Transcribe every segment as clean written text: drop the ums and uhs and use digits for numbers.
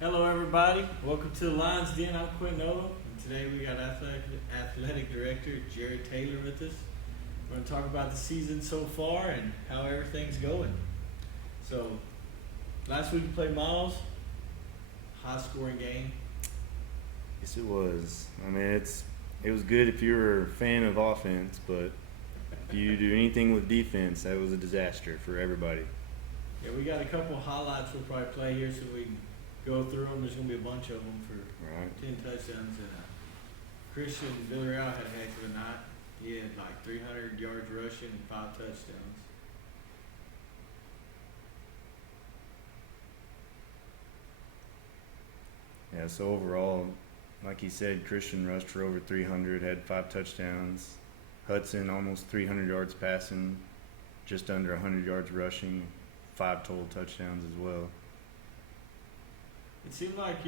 Hello, everybody. Welcome to the Lions Den. I'm Quentin Olam, and today we got athletic director Jared Taylor with us. We're going to talk about the season so far and how everything's going. So, last week we played Miles, high-scoring game. Yes, it was. I mean, it was good if you were a fan of offense, but if you do anything with defense, that was a disaster for everybody. Yeah, we got a couple highlights we'll probably play here, so we can go through them. There's going to be a bunch of them for Right. 10 touchdowns. And Christian Villarreal had a heck of a night. He had like 300 yards rushing and 5 touchdowns. Yeah. So overall, like he said, Christian rushed for over 300, had 5 touchdowns. Hudson almost 300 yards passing, just under 100 yards rushing, 5 total touchdowns as well. It seemed like,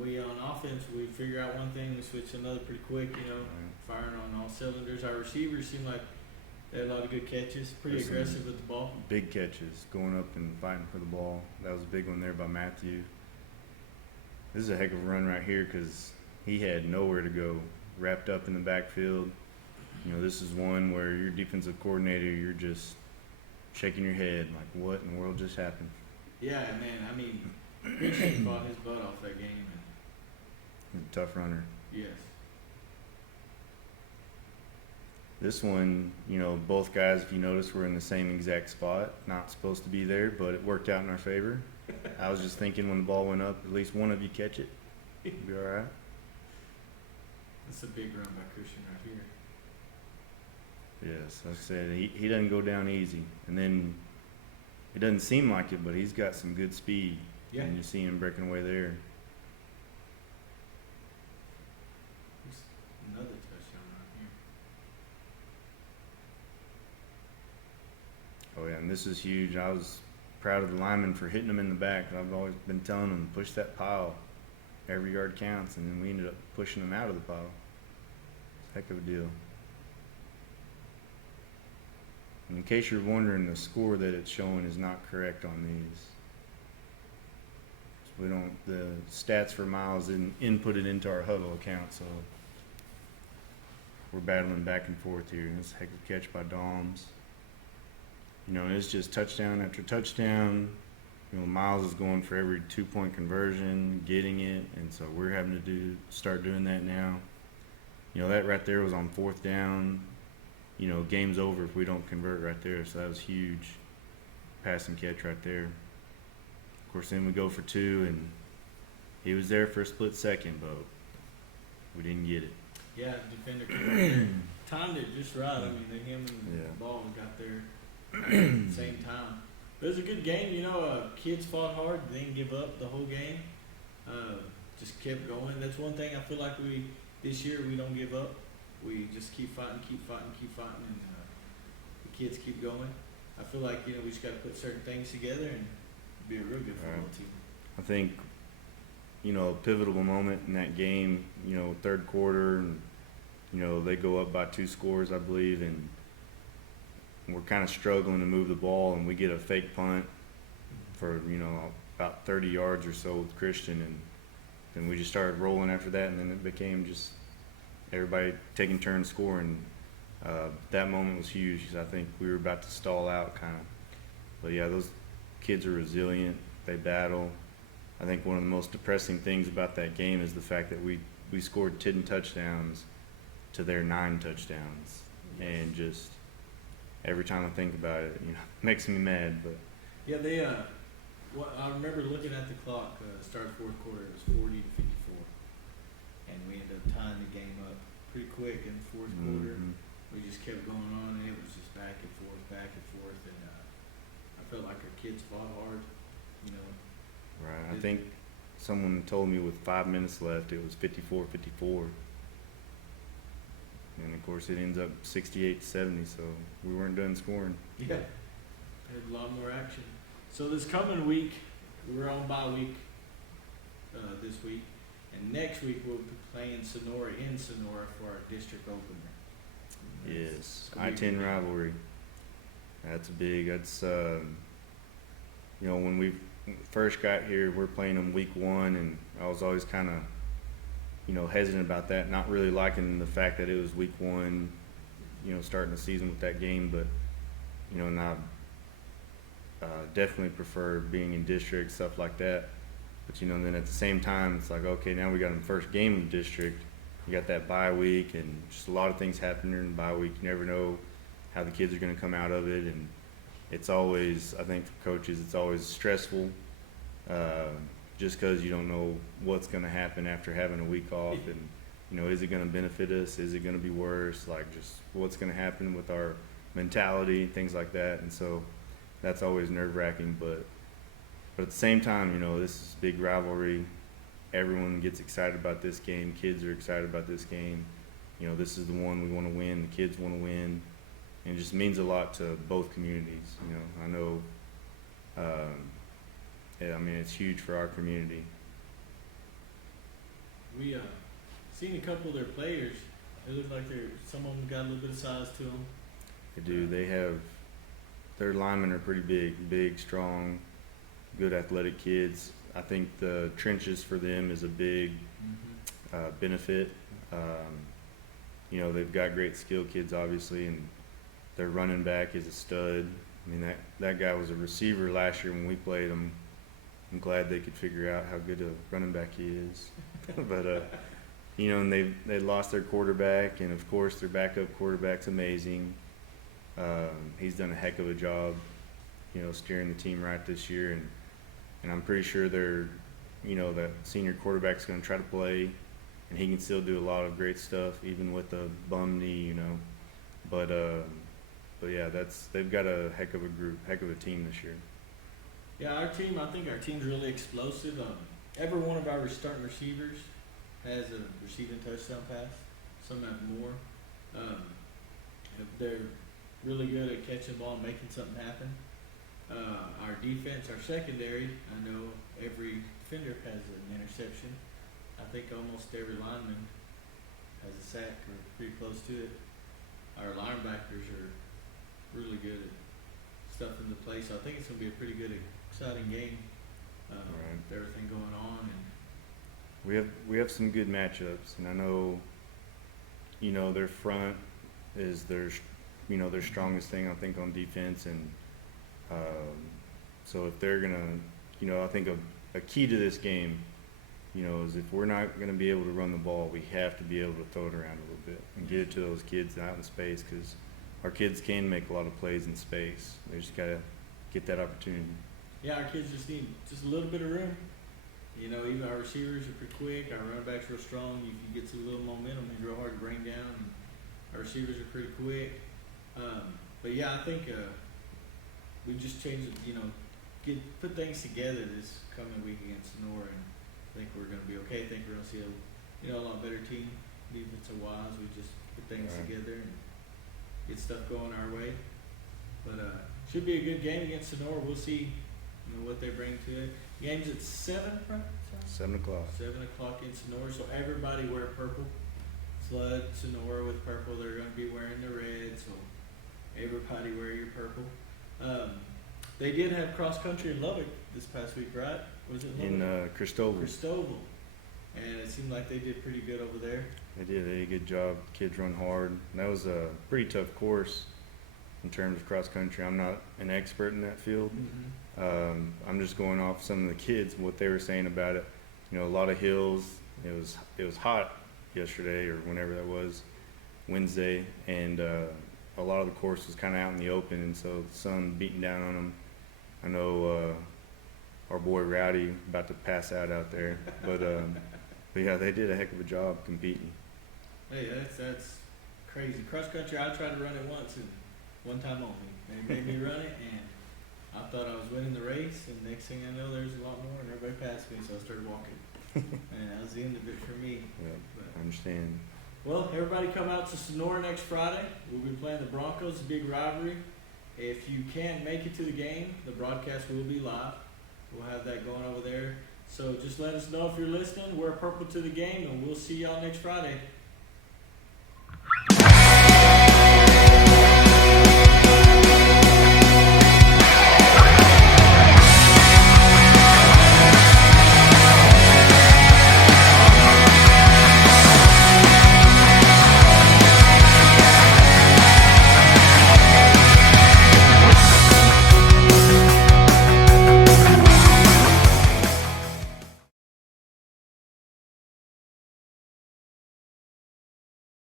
we on offense, we figure out one thing, we switch to another pretty quick, Right. firing on all cylinders. Our receivers seem like they had a lot of good catches, pretty There's some aggressive with the ball. Big catches, going up and fighting for the ball. That was a big one there by Matthew. This is a heck of a run right here because he had nowhere to go. Wrapped up in the backfield. This is one where your defensive coordinator, you're just shaking your head like, what in the world just happened? Yeah, man, I mean, Christian fought his butt off that game. And He's a tough runner. yes. This one, both guys, if you notice, were in the same exact spot. Not supposed to be there, but it worked out in our favor. I was just thinking when the ball went up, at least one of you catch it. You'll be all right. That's a big run by Christian right here. Yes, like I said, he doesn't go down easy. And then it doesn't seem like it, but he's got some good speed. Yeah. And you see him breaking away there. Here's another touchdown right here. Oh, yeah, and this is huge. I was proud of the lineman for hitting him in the back. I've always been telling him, push that pile. Every yard counts, and then we ended up pushing him out of the pile. Heck of a deal. And in case you're wondering, the score that it's showing is not correct on these. The stats for Miles didn't input it into our huddle account, so we're battling back and forth here. And it's a heck of a catch by Doms. It's just touchdown after touchdown. Miles is going for every 2-point conversion, getting it, and so we're having to start doing that now. That right there was on 4th down. Game's over if we don't convert right there, so that was huge passing catch right there. Of course, then we go for 2, and he was there for a split second, but we didn't get it. Yeah, defender came out there. Timed it just right. I mean, him and Yeah. the ball got there at the same time. But it was a good game. Kids fought hard. They didn't give up the whole game. Just kept going. That's one thing I feel like this year we don't give up. We just keep fighting, and the kids keep going. I feel like, we just got to put certain things together and be a real good football Right. team. I think, a pivotal moment in that game, 3rd quarter, and, they go up by 2 scores, I believe, and we're kind of struggling to move the ball, and we get a fake punt for, about 30 yards or so with Christian, and then we just started rolling after that, and then it became just everybody taking turns scoring. That moment was huge because I think we were about to stall out kind of. But, yeah, those kids are resilient. They battle. I think one of the most depressing things about that game is the fact that we scored 10 touchdowns to their 9 touchdowns. And just every time I think about it, it makes me mad. But Yeah, they. I remember looking at the clock. Start of 4th quarter, it was 40-54, and we ended up tying the game up pretty quick in the 4th quarter. We just kept going on, and it was just back and forth, and I felt like our kids fought hard. Right. I think someone told me with 5 minutes left it was 54-54. And of course it ends up 68-70, so we weren't done scoring. Yeah, had a lot more action. So this coming week, we're on bye week this week, and next week we'll be playing Sonora in Sonora for our district opener. Yes, Could be a I-10 good game. rivalry. That's big. That's when we first got here, we're playing them week 1, and I was always kind of, hesitant about that, not really liking the fact that it was week 1, starting the season with that game. But, and I definitely prefer being in district, stuff like that. But, then at the same time, it's like, okay, now we got them first game of the district. You got that bye week, and just a lot of things happen during the bye week. You never know how the kids are going to come out of it, and it's always, I think for coaches, it's always stressful, just because you don't know what's going to happen after having a week off, and is it going to benefit us? Is it going to be worse? Like, just what's going to happen with our mentality, things like that. And so that's always nerve-wracking, but at the same time, this is a big rivalry. Everyone gets excited about this game. Kids are excited about this game. This is the one we want to win. The kids want to win. And it just means a lot to both communities. I know, it's huge for our community. We seen a couple of their players. It looked like some of them got a little bit of size to them. They do. They have, their linemen are pretty big, strong, good athletic kids. I think the trenches for them is a big benefit. They've got great skilled kids, obviously, and their running back is a stud. I mean, that guy was a receiver last year when we played him. I'm glad they could figure out how good a running back he is. But, and they lost their quarterback, and of course their backup quarterback's amazing. He's done a heck of a job, steering the team right this year, and I'm pretty sure that senior quarterback's going to try to play, and he can still do a lot of great stuff, even with a bum knee, But yeah, they've got a heck of a group, heck of a team this year. Yeah, I think our team's really explosive. Every one of our starting receivers has a receiving touchdown pass. Some have more. They're really good at catching the ball and making something happen. Our defense, our secondary, I know every defender has an interception. I think almost every lineman has a sack or pretty close to it. Our linebackers are really good at stuffing the play, so I think it's going to be a pretty good, exciting game Right. with everything going on. And We have some good matchups, and I know, their front is their strongest thing, I think, on defense, and so if they're gonna, I think a key to this game, is if we're not gonna be able to run the ball, we have to be able to throw it around a little bit and get it to those kids out in space, because our kids can make a lot of plays in space. They just gotta get that opportunity. yeah, our kids just need just a little bit of room. Even our receivers are pretty quick. Our running backs are real strong. If you get some little momentum, he's real hard to bring down. And our receivers are pretty quick. But yeah, I think we just changed it, put things together this coming week against Sonora, and I think we're going to be okay. I think we're going to see a lot better team defensive wise. We just put things Right. together and get stuff going our way. But should be a good game against Sonora. We'll see what they bring to it. Game's at 7, right? 7 o'clock. 7 o'clock in Sonora, so everybody wear purple. Flood, Sonora with purple. They're going to be wearing the red, so everybody wear your purple. They did have cross country in Lubbock this past week, right? Was it Lubbock? In Cristobal. Cristobal. And it seemed like they did pretty good over there. They did a good job. Kids run hard. And that was a pretty tough course in terms of cross country. I'm not an expert in that field. I'm just going off some of the kids, what they were saying about it. A lot of hills. It was hot yesterday or whenever that was, Wednesday, and a lot of the course was kind of out in the open, and so the sun beating down on them. I know our boy Rowdy about to pass out there, but yeah, they did a heck of a job competing. Hey, that's crazy. Cross country, I tried to run it once, and one time only. They made me run it, and I thought I was winning the race, and next thing I know, there's a lot more, and everybody passed me, so I started walking. And that was the end of it for me. Yeah, But, I understand. well, everybody come out to Sonora next Friday. We'll be playing the Broncos, a big rivalry. If you can't make it to the game, the broadcast will be live. We'll have that going over there. So just let us know if you're listening. Wear purple to the game, and we'll see y'all next Friday.